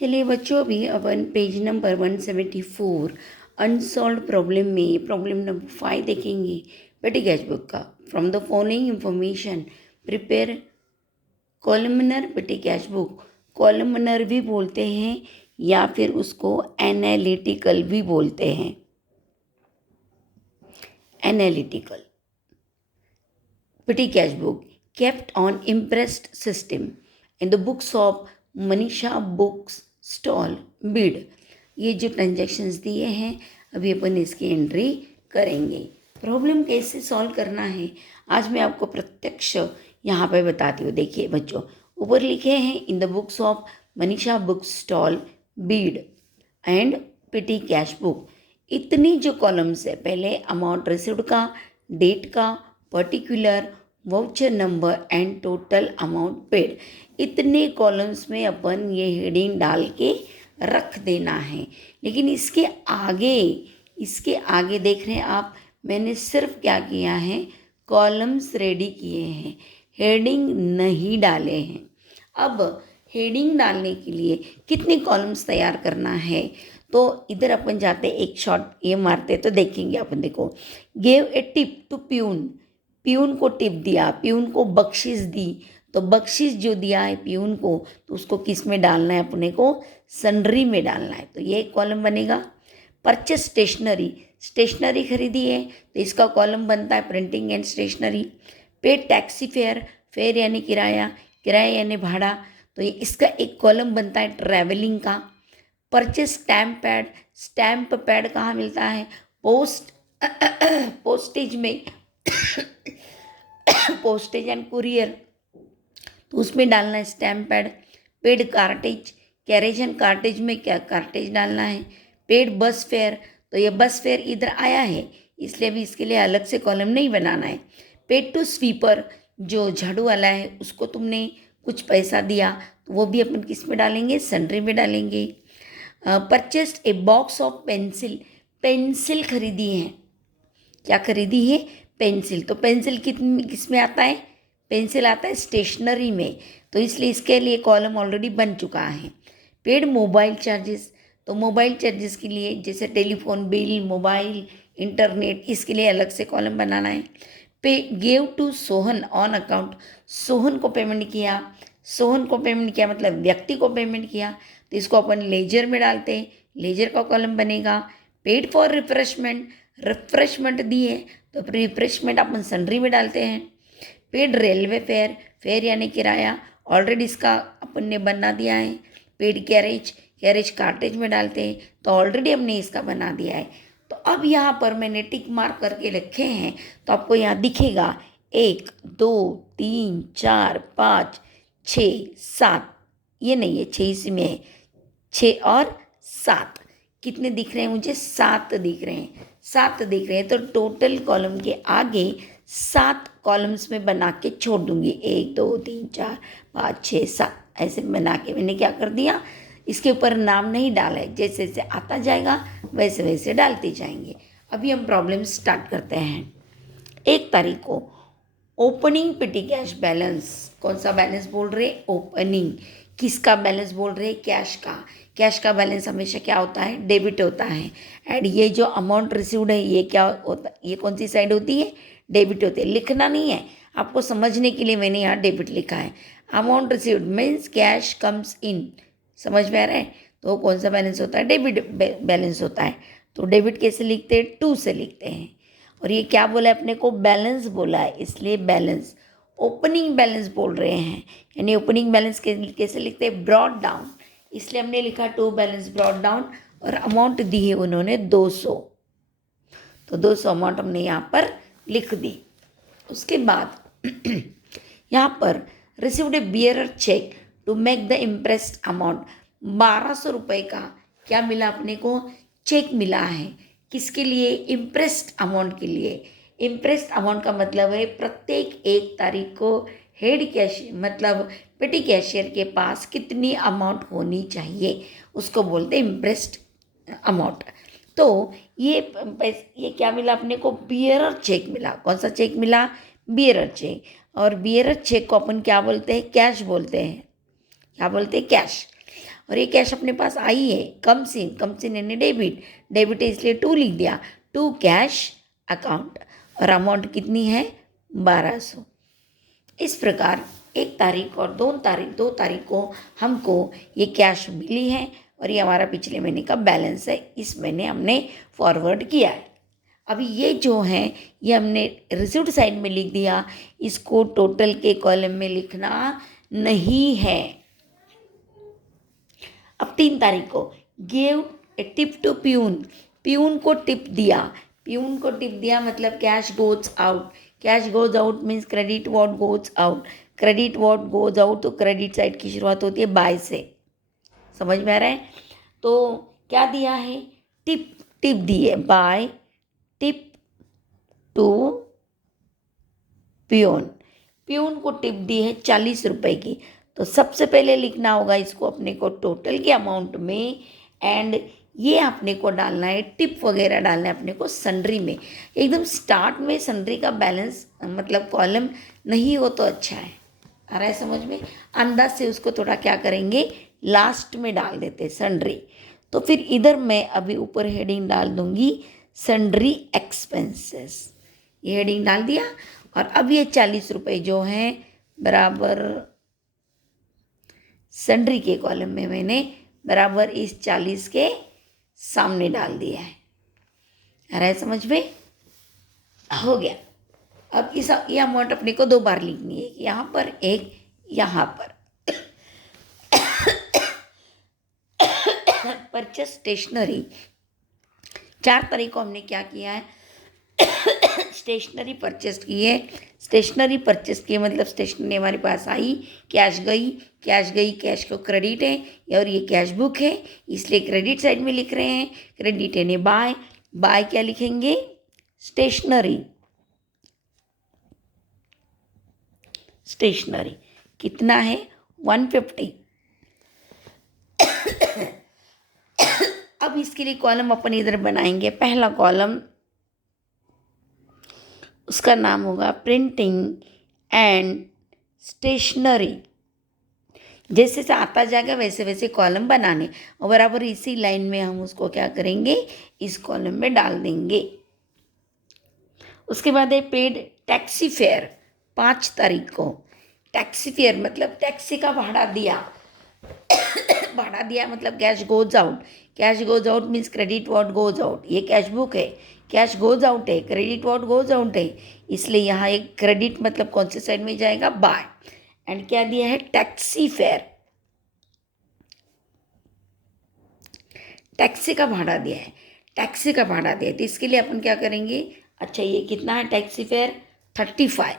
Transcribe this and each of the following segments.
चलिए बच्चों, अभी अपन पेज नंबर 174 अनसॉल्व प्रॉब्लम में प्रॉब्लम नंबर 5 देखेंगे बेटी कैच बुक का। From the following information prepare columnar बेटी कैच बुक। कॉलमनर भी बोलते हैं या फिर उसको एनालिटिकल भी बोलते हैं। Analytical petty cash book kept on impressed system in the books of Manisha books stall Beed. ये जो ट्रांजैक्शंस दिए हैं अभी अपन इसकी एंट्री करेंगे। प्रॉब्लम कैसे सॉल्व करना है आज मैं आपको प्रत्यक्ष यहाँ पे बताती हूँ। देखिए बच्चों, ऊपर लिखे हैं in the books of Manisha books stall Beed and पेटी कैश बुक। इतनी जो कॉलम्स है, पहले अमाउंट रिसीव्ड का, डेट का, particular, voucher number and total amount paid. इतने कॉलम्स में अपन ये हेडिंग डाल के रख देना है। लेकिन इसके आगे देख रहे हैं आप, मैंने सिर्फ क्या किया है, कॉलम्स रेडी किए हैं, हेडिंग नहीं डाले हैं। अब हेडिंग डालने के लिए कितने कॉलम्स तैयार करना है, तो इधर अपन जाते एक शॉर्ट ये मारते तो देखेंगे अपन। देखो, gave a tip to peon, peon को टिप दिया, प्यून को बख्शिश दी। तो बख्शिश जो दिया है प्यून को, तो उसको किस में डालना है, अपने को सन्ड्री में डालना है। तो ये एक कॉलम बनेगा। परचेस स्टेशनरी, स्टेशनरी खरीदी है तो इसका कॉलम बनता है printing and stationery. Paid taxi fare, fare यानी किराया, किराया यानी भाड़ा, तो ये इसका एक कॉलम बनता है ट्रैवलिंग का। Purchase stamp pad, stamp pad कहाँ मिलता है, पोस्टेज में पोस्टेज एंड कुरियर, तो उसमें डालना है stamp pad. Paid cartage, carriage and cartage में क्या कार्टेज डालना है। पेड बस फेयर, तो ये बस फेयर इधर आया है इसलिए भी इसके लिए अलग से कॉलम नहीं बनाना है। पेड टू स्वीपर, जो झाड़ू वाला है उसको तुमने कुछ पैसा दिया तो वो भी अपन किस में डालेंगे, सन्ड्री में डालेंगे। Purchased a box of pencil, pencil खरीदी है। क्या खरीदी है, पेंसिल। तो पेंसिल किस में आता है, पेंसिल आता है स्टेशनरी में, तो इसलिए इसके लिए कॉलम ऑलरेडी बन चुका है। पेड मोबाइल चार्जेस, तो मोबाइल चार्जेस के लिए जैसे टेलीफोन बिल, मोबाइल, इंटरनेट, इसके लिए अलग से कॉलम बनाना है। Pay gave to Sohan on account, Sohan को पेमेंट किया, सोहन को पेमेंट किया मतलब व्यक्ति को पेमेंट किया, तो इसको अपन लेजर में डालते हैं, लेजर का कॉलम बनेगा। पेड फॉर रिफ्रेशमेंट, रिफ्रेशमेंट दी है तो रिफ्रेशमेंट अपन सन्ड्री में डालते हैं। पेड रेलवे फेयर, फेयर यानी किराया, ऑलरेडी इसका अपन ने बना दिया है। पेड कैरेज, कैरेज कार्टेज में डालते हैं तो ऑलरेडी हमने इसका बना दिया है। तो अब यहाँ पर मैंने टिक मार्क करके रखे हैं, तो आपको यहाँ दिखेगा 1 2 3 4 5 6 7, ये नहीं है 6 इसमें है, 6 और 7 कितने दिख रहे हैं मुझे, 7 दिख रहे हैं, 7 दिख रहे हैं। तो टोटल कॉलम के आगे 7 कॉलम्स में बना के छोड़ दूंगी, 1 2 3 4 5 6 7 ऐसे बना के मैंने क्या कर दिया, इसके ऊपर नाम नहीं डाला है, जैसे जैसे आता जाएगा वैसे वैसे डालते जाएंगे। अभी हम प्रॉब्लम स्टार्ट करते हैं। 1 तारीख को ओपनिंग पेटी कैश बैलेंस, कौन सा बैलेंस बोल रहे, ओपनिंग। किसका बैलेंस बोल रहे, कैश का। कैश का बैलेंस हमेशा क्या होता है, डेबिट होता है। एंड ये जो अमाउंट रिसीव्ड है ये क्या होता है, ये कौन सी साइड होती है, डेबिट होती है। लिखना नहीं है, आपको समझने के लिए मैंने यहाँ डेबिट लिखा है। Amount received means cash comes in, समझ में आ रहा है। तो कौन सा बैलेंस होता है, डेबिट बैलेंस होता है। तो डेबिट कैसे लिखते हैं, 2 से लिखते हैं। और ये क्या बोला है अपने को, बैलेंस बोला है, इसलिए बैलेंस। ओपनिंग बैलेंस बोल रहे हैं, यानी ओपनिंग बैलेंस कैसे लिखते हैं, ब्रॉड डाउन, इसलिए हमने लिखा 2 बैलेंस ब्रॉड डाउन। और अमाउंट दी है उन्होंने 200, तो 200 अमाउंट हमने यहाँ पर लिख दी। उसके बाद यहाँ पर received a bearer cheque to make the imprest amount, 1200 रुपये का क्या मिला अपने को, चेक मिला है। किसके लिए, इम्प्रेस्ड अमाउंट के लिए। इम्प्रेस्ड अमाउंट का मतलब है प्रत्येक 1 तारीख को हेड कैश मतलब पेटी कैशियर के पास कितनी अमाउंट होनी चाहिए, उसको बोलते हैं इम्प्रेस्ड अमाउंट। तो ये क्या मिला अपने को, बियरर चेक मिला। कौन सा चेक मिला, बियरर चेक। और बियरर चेक को अपन क्या बोलते हैं, कैश बोलते हैं। क्या बोलते हैं, कैश। और ये कैश अपने पास आई है, कम्स इन यानी डेबिट, डेबिट है इसलिए टू लिख दिया, टू कैश अकाउंट, और अमाउंट कितनी है 1200। इस प्रकार 1 तारीख और 2 तारीख को हमको ये कैश मिली है और ये हमारा पिछले महीने का बैलेंस है, इस महीने हमने फॉरवर्ड किया है। अभी ये जो है ये हमने रिसिप्ट साइड में लिख दिया, इसको टोटल के कॉलम में लिखना नहीं है। अब 3 तारीख को give a tip to peon, peon को टिप दिया मतलब cash goes out, cash goes out means credit what goes out, credit what goes out, तो क्रेडिट साइड की शुरुआत होती है बाय से, समझ में आ रहा है। तो क्या दिया है, टिप दी है, बाय टिप टू प्यून को टिप दी है 40 रुपए की। तो सबसे पहले लिखना होगा इसको अपने को टोटल के अमाउंट में, एंड ये अपने को डालना है, टिप वगैरह डालना है अपने को सन्ड्री में। एकदम स्टार्ट में सन्ड्री का बैलेंस मतलब कॉलम नहीं हो तो अच्छा है, आ रहा है समझ में। अंदाज से उसको थोड़ा क्या करेंगे, लास्ट में डाल देते सन्ड्री। तो फिर इधर मैं अभी ऊपर हेडिंग डाल दूंगी सन्ड्री एक्सपेंसेस, ये हेडिंग डाल दिया। और अब ये 40 रुपये जो हैं बराबर सन्ड्री के कॉलम में मैंने बराबर इस 40 के सामने डाल दिया है, आ रहा है समझ में, हो गया। अब ये अमाउंट अपने को 2 बार लिखनी है, यहाँ पर एक, यहाँ पर। परचेस स्टेशनरी, 4 तारीख को हमने क्या किया है, स्टेशनरी परचेस की है। स्टेशनरी परचेस की मतलब स्टेशनरी हमारे पास आई, कैश गई, कैश को क्रेडिट है और ये कैश बुक है इसलिए क्रेडिट साइड में लिख रहे हैं, क्रेडिट है ने बाय क्या लिखेंगे, स्टेशनरी कितना है 150। अब इसके लिए कॉलम अपन इधर बनाएंगे, पहला कॉलम उसका नाम होगा प्रिंटिंग एंड स्टेशनरी। जैसे से आता जाएगा वैसे वैसे कॉलम बनाने, और बराबर इसी लाइन में हम उसको क्या करेंगे, इस कॉलम में डाल देंगे। उसके बाद है पेड टैक्सी फेयर, 5 तारीख को टैक्सी फेयर मतलब टैक्सी का भाड़ा दिया। भाड़ा दिया मतलब cash goes out means credit what goes out, ये कैश बुक है, कैश गोज आउट है, क्रेडिट व्हाट गोज आउट है, इसलिए यहाँ एक क्रेडिट मतलब कौन से साइड में जाएगा, बाय। एंड क्या दिया है, टैक्सी फेयर, टैक्सी का भाड़ा दिया है, तो इसके लिए अपन क्या करेंगे, अच्छा ये कितना है टैक्सी फेयर 35,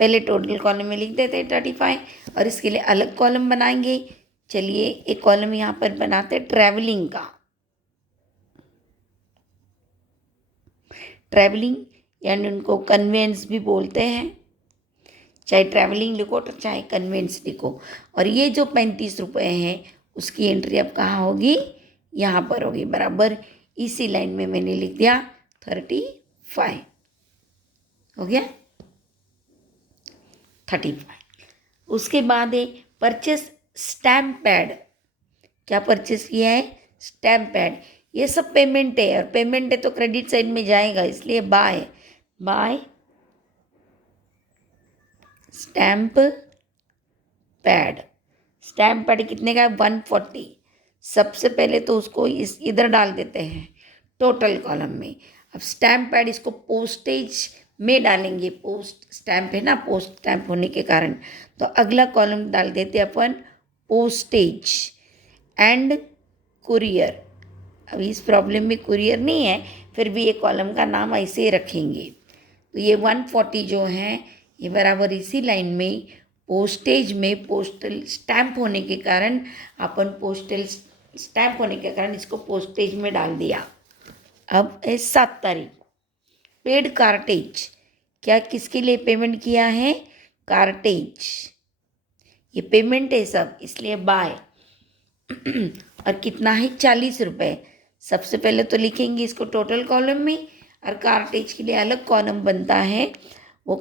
पहले टोटल कॉलम में लिख देते हैं 35, और इसके लिए अलग कॉलम बनाएंगे। चलिए एक कॉलम यहाँ पर बनाते ट्रैवलिंग का, ट्रैवलिंग यानी उनको कन्वेंस भी बोलते हैं, चाहे ट्रैवलिंग लिखो तो चाहे कन्वेंस लिखो। और ये जो 35 रुपये हैं उसकी एंट्री अब कहाँ होगी, यहाँ पर होगी, बराबर इसी लाइन में मैंने लिख दिया 35, हो गया 35। उसके बाद है परचेस स्टैम्प पैड, क्या परचेस किया है, स्टैम्प पैड, ये सब पेमेंट है, और पेमेंट है तो क्रेडिट साइड में जाएगा इसलिए बाय स्टैम्प पैड कितने का है 140। सबसे पहले तो उसको इधर डाल देते हैं टोटल कॉलम में। अब स्टैम्प पैड इसको पोस्टेज में डालेंगे, पोस्ट स्टैम्प है ना, पोस्ट स्टैम्प होने के कारण, तो अगला कॉलम डाल देते अपन पोस्टेज एंड कुरियर। अभी इस प्रॉब्लम में कुरियर नहीं है, फिर भी ये कॉलम का नाम ऐसे ही रखेंगे। तो ये 140 जो है ये बराबर इसी लाइन में पोस्टेज में, पोस्टल स्टैम्प होने के कारण अपन पोस्टल स्टैम्प होने के कारण इसको पोस्टेज में डाल दिया। अब 7 तारीख पेड कार्टेज, क्या किसके लिए पेमेंट किया है, कार्टेज, ये पेमेंट है सब इसलिए बाय। और कितना है 40 रुपये। सबसे पहले तो लिखेंगे इसको टोटल कॉलम में, और कार्टेज के लिए अलग कॉलम बनता है, वो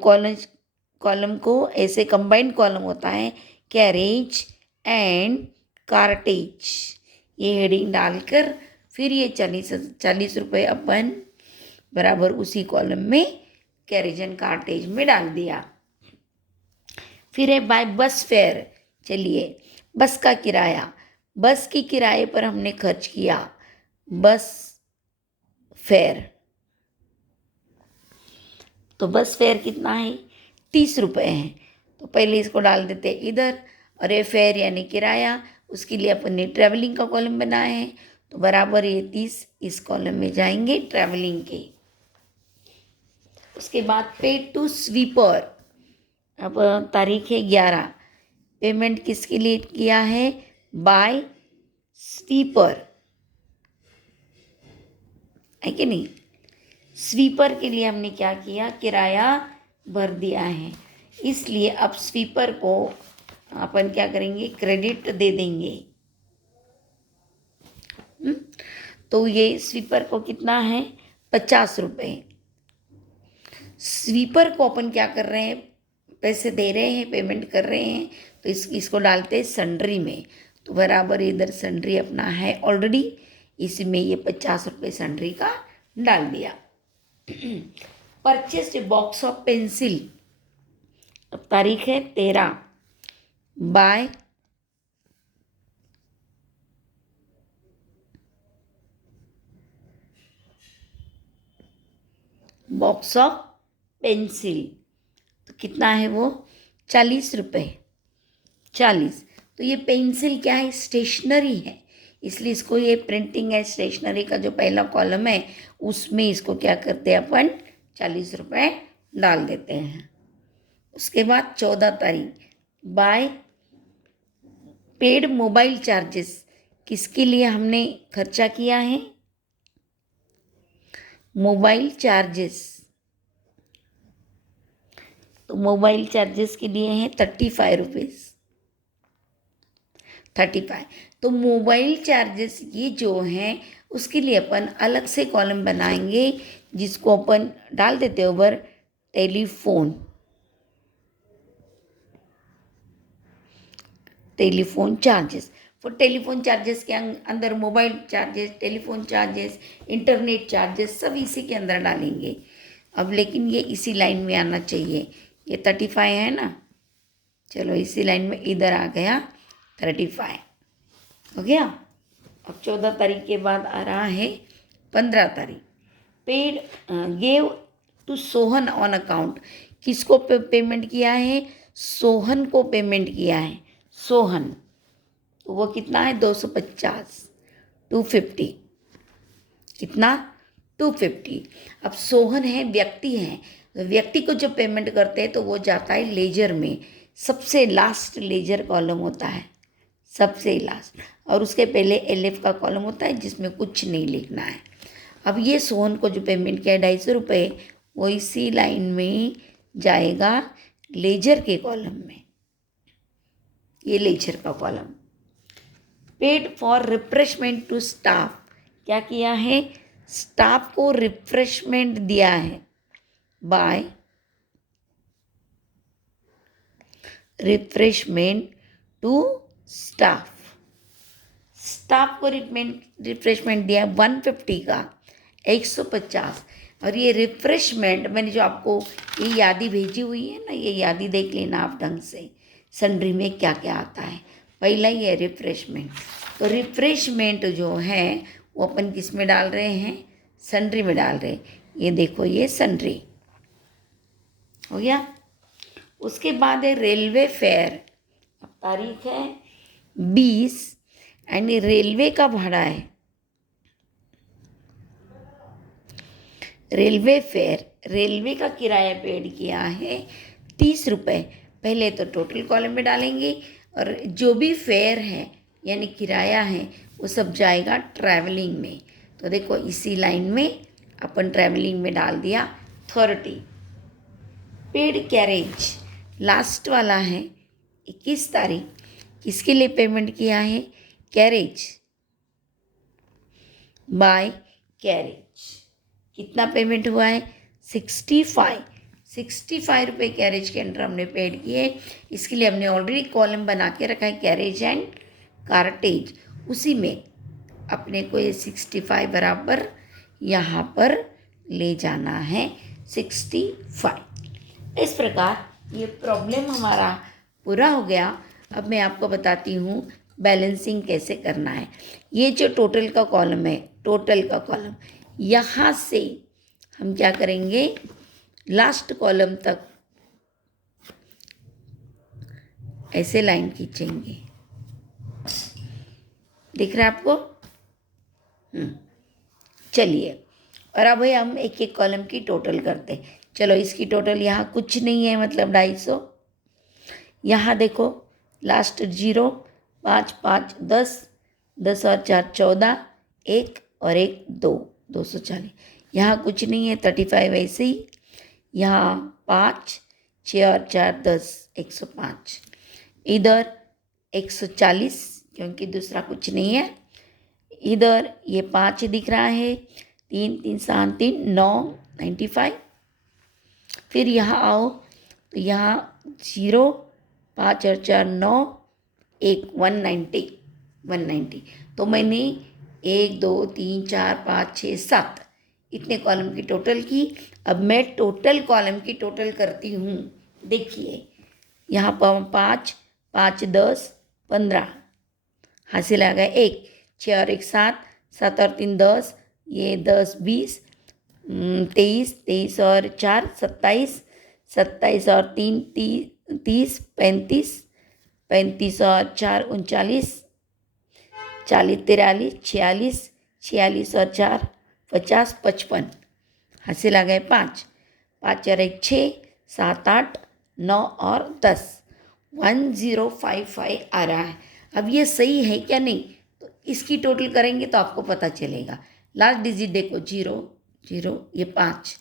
कॉलम को ऐसे कंबाइंड कॉलम होता है, कैरेज एंड कार्टेज, ये हेडिंग डालकर फिर ये 40 रुपये अपन बराबर उसी कॉलम में कैरेज एंड कार्टेज में डाल दिया। फिर है बाय बस फेयर। चलिए, बस का किराया, बस के किराए पर हमने खर्च किया बस फेयर। तो बस फेयर कितना है? 30 रुपये है। तो पहले इसको डाल देते हैं इधर, और ये फेयर यानी किराया, उसके लिए अपन ने ट्रैवलिंग का कॉलम बनाया है, तो बराबर ये 30 इस कॉलम में जाएंगे ट्रैवलिंग के। उसके बाद पेड टू स्वीपर, अब तारीख है 11, पेमेंट किसके लिए किया है? बाय स्वीपर, है कि नहीं? स्वीपर के लिए हमने क्या किया? किराया भर दिया है, इसलिए अब स्वीपर को अपन क्या करेंगे? क्रेडिट दे देंगे। तो ये स्वीपर को कितना है? 50 रुपये। स्वीपर को अपन क्या कर रहे हैं? पैसे दे रहे हैं, पेमेंट कर रहे हैं, तो इसको डालते हैं सन्ड्री में। तो बराबर इधर सन्ड्री अपना है ऑलरेडी, इसमें ये 50 रुपये सन्ड्री का डाल दिया। Purchased a box of pencil, अब तारीख है 13, बाय बॉक्स ऑफ पेंसिल, तो कितना है वो? 40 रुपये। 40। तो ये पेंसिल क्या है? स्टेशनरी है, इसलिए इसको ये प्रिंटिंग है स्टेशनरी का जो पहला कॉलम है उसमें इसको क्या करते हैं अपन? 40 रुपये डाल देते हैं। उसके बाद 14 तारीख, बाय पेड मोबाइल चार्जेस, किसके लिए हमने खर्चा किया है? मोबाइल चार्जेस, तो मोबाइल चार्जेस के लिए हैं 35 रुपीज़। 35। तो मोबाइल चार्जेस ये जो हैं उसके लिए अपन अलग से कॉलम बनाएंगे, जिसको अपन डाल देते हैं ऊपर telephone charges. For telephone charges के अंदर mobile charges, telephone charges, internet charges सब इसी के अंदर डालेंगे। अब लेकिन ये इसी लाइन में आना चाहिए, ये 35 है ना, चलो इसी लाइन में इधर आ गया 35, हो गया। अब 14 तारीख के बाद आ रहा है 15 तारीख, paid gave to Sohan on account, किसको पेमेंट किया है? सोहन को पेमेंट किया है। सोहन, तो वो कितना है? 250, 250, कितना? 250। अब सोहन है व्यक्ति है, व्यक्ति को जब पेमेंट करते हैं तो वो जाता है लेजर में, सबसे लास्ट लेजर कॉलम होता है, सबसे लास्ट, और उसके पहले एलएफ का कॉलम होता है जिसमें कुछ नहीं लिखना है। अब ये सोहन को जो पेमेंट किया है 250 रुपये, वो इसी लाइन में जाएगा लेजर के कॉलम में, ये लेजर का column. Paid for refreshment to staff, क्या किया है? स्टाफ को रिफ्रेशमेंट दिया है, by refreshment to staff. Staff को रिफ्रेशमेंट दिया 150 का, 150। और ये रिफ्रेशमेंट मैंने जो आपको ये यादी भेजी हुई है ना, ये यादी देख लेना आप ढंग से, सन्ड्री में क्या क्या आता है। पहला ही है रिफ्रेशमेंट, तो रिफ्रेशमेंट जो है वो अपन किस में डाल रहे हैं? सन्ड्री में डाल रहे हैं। ये देखो, ये सन्ड्री हो गया। उसके बाद है रेलवे फेयर, अब तारीख है 20, एंड रेलवे का भाड़ा है, रेलवे फेयर, रेलवे का किराया पेड किया है 30 रुपये। पहले तो टोटल कॉलम में डालेंगे, और जो भी फेयर है यानी किराया है वो सब जाएगा ट्रैवलिंग में। तो देखो इसी लाइन में अपन ट्रैवलिंग में डाल दिया 30। पेड कैरेज लास्ट वाला है 21 तारीख, किसके लिए पेमेंट किया है? कैरेज, बाय कैरेज, कितना पेमेंट हुआ है? 65 रुपये कैरेज के अंडर हमने पेड किए। इसके लिए हमने ऑलरेडी कॉलम बना के रखा है कैरेज एंड कार्टेज, उसी में अपने को ये 65 बराबर यहाँ पर ले जाना है 65। इस प्रकार ये प्रॉब्लम हमारा पूरा हो गया। अब मैं आपको बताती हूँ बैलेंसिंग कैसे करना है। ये जो टोटल का कॉलम है, टोटल का कॉलम, यहाँ से हम क्या करेंगे, लास्ट कॉलम तक ऐसे लाइन खींचेंगे। दिख रहा है आपको? चलिए, और अब हम एक एक कॉलम की टोटल करते हैं। चलो, इसकी टोटल यहाँ कुछ नहीं है, मतलब 250। यहाँ देखो लास्ट 0, 5 5 10, 10 और 4 14, 1 और 1 2, 240। यहाँ कुछ नहीं है, 35 ऐसे ही। यहाँ 5, 6 और 4 10, 105। इधर 140, क्योंकि दूसरा कुछ नहीं है। इधर ये 5 दिख रहा है, 3 3 7 3 9, 95। फिर यहाँ आओ तो यहाँ 0, 5 और 4 9, 1 190, 190। तो मैंने 1 2 3 4 5 6 7 इतने कॉलम की टोटल की। अब मैं टोटल कॉलम की टोटल करती हूँ। देखिए, यहाँ पर 5 5 10 15, हासिल आ गया 1, 6 और 1 7, 7 और 3 10, ये 10 20, 23, 23 और 4 27, 27 और 3 30, 35, 35 और 4 39, 40 43, 46, 46 और 4 50, 55, हासिल आ गए 5, 5 और 1 6, 7 8 9 और 10, 1055 आ रहा है। अब ये सही है क्या नहीं, तो इसकी टोटल करेंगे तो आपको पता चलेगा। लास्ट डिजिट देखो 0 0, ये 5,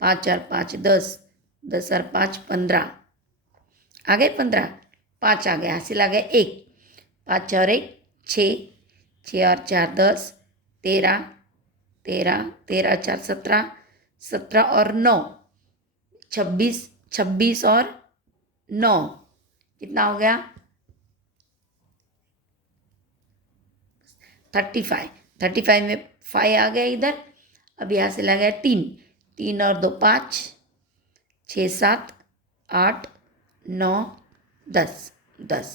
5 और 5 10, 10 और 5 15, आ गए 15, 5 आ गए, हासिल आ गए 1, 5 और 1 6, 6 और 4 10, 13 13, 13 4 17, 17 और 9 26, 26 और 9 कितना हो गया 35, 35 में 5 आ गया इधर। अब यहाँ से लगा 3, 3 और 2 5, 6 7 8 9 10, 10।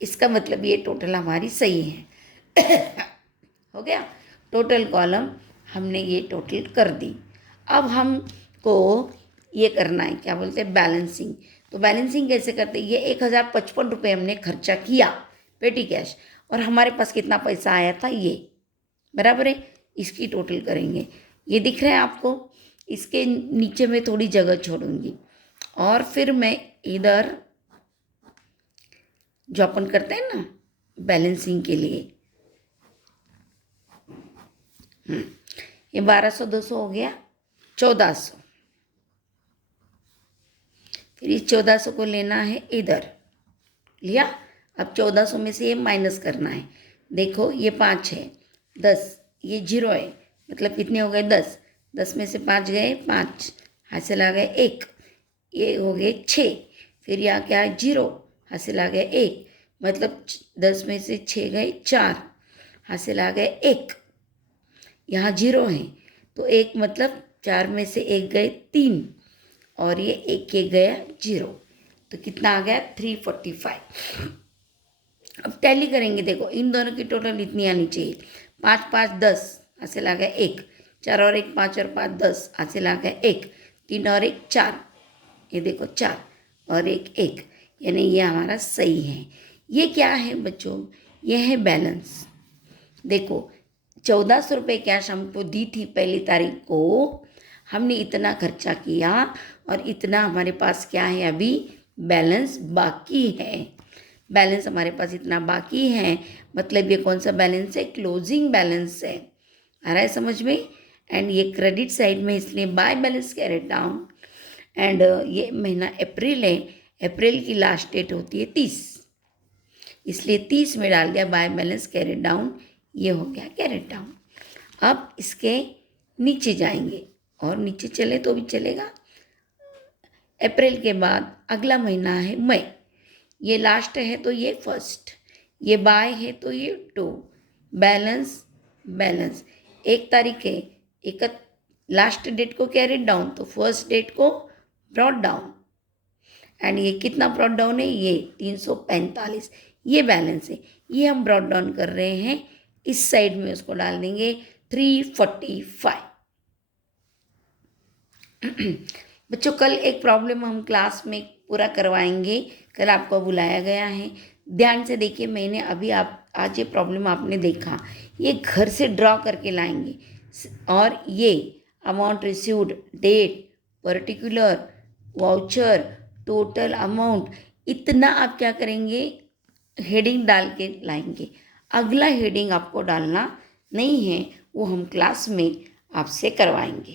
इसका मतलब ये टोटल हमारी सही है। हो गया, टोटल कॉलम हमने ये टोटल कर दी। अब हमको ये करना है, क्या बोलते हैं, बैलेंसिंग। तो बैलेंसिंग कैसे करते हैं, ये 1055 हमने खर्चा किया पेटी कैश, और हमारे पास कितना पैसा आया था, ये बराबर है। इसकी टोटल करेंगे। ये दिख रहा है आपको, इसके नीचे में थोड़ी जगह छोड़ूंगी, और फिर मैं इधर जो अपन करते हैं ना बैलेंसिंग के लिए, ये 1200 200 हो गया 1400। फिर इस 1400 को लेना है इधर, लिया। अब 1400 में से ये माइनस करना है। देखो ये 5 है, 10, ये 0 है, मतलब कितने हो गए 10, 10 में से 5 गए 5, हासिल आ गए 1, ये हो गए 6। फिर यहाँ क्या है 0, हासिल आ गए 1, मतलब 10 में से 6 गए 4, हासिल आ गए 1। यहाँ 0 है तो 1, मतलब 4 में से 1 गए 3, और ये 1 गया 0, तो कितना आ गया 345। अब टैली करेंगे। देखो इन दोनों की टोटल इतनी आनी चाहिए, 5 5 10, हासिल आ गया 1, 4 और 1 5 और 5 10, हासिल आ गया 1, 3 और 1 4, ये देखो 4 और 1 1, यानी ये हमारा सही है। ये क्या है बच्चों, ये है बैलेंस। देखो 1400 रुपये कैश हमको दी थी पहली तारीख को, हमने इतना खर्चा किया और इतना हमारे पास क्या है, अभी बैलेंस बाकी है। बैलेंस हमारे पास इतना बाकी है, मतलब ये कौन सा बैलेंस है, क्लोजिंग बैलेंस है। आ रहा है समझ में। एंड ये क्रेडिट साइड में, इसलिए by balance carried down. And ये महीना अप्रैल है, अप्रैल की लास्ट डेट होती है 30, इसलिए 30 में डाल दिया बाय बैलेंस कैरेट डाउन, ये हो गया कैरेट डाउन। अब इसके नीचे जाएंगे, और नीचे चले तो भी चलेगा। अप्रैल के बाद अगला महीना है मई, ये लास्ट है तो ये फर्स्ट, ये बाय है तो ये टू, बैलेंस बैलेंस। 1 तारीख है, एक लास्ट डेट को कैरिड डाउन तो फर्स्ट डेट को ब्रॉट डाउन, एंड ये कितना ब्रॉट डाउन है, ये 345, ये बैलेंस है। ये हम ब्रॉट डाउन कर रहे हैं, इस साइड में उसको डाल देंगे 345। बच्चों कल एक प्रॉब्लम हम क्लास में पूरा करवाएंगे, कल आपको बुलाया गया है। ध्यान से देखिए, मैंने अभी आज ये प्रॉब्लम आपने देखा, ये घर से ड्रॉ करके लाएंगे, और ये amount received, date, particular, voucher, total amount, इतना आप क्या करेंगे, हेडिंग डाल के लाएंगे। अगला हेडिंग आपको डालना नहीं है, वो हम क्लास में आपसे करवाएंगे।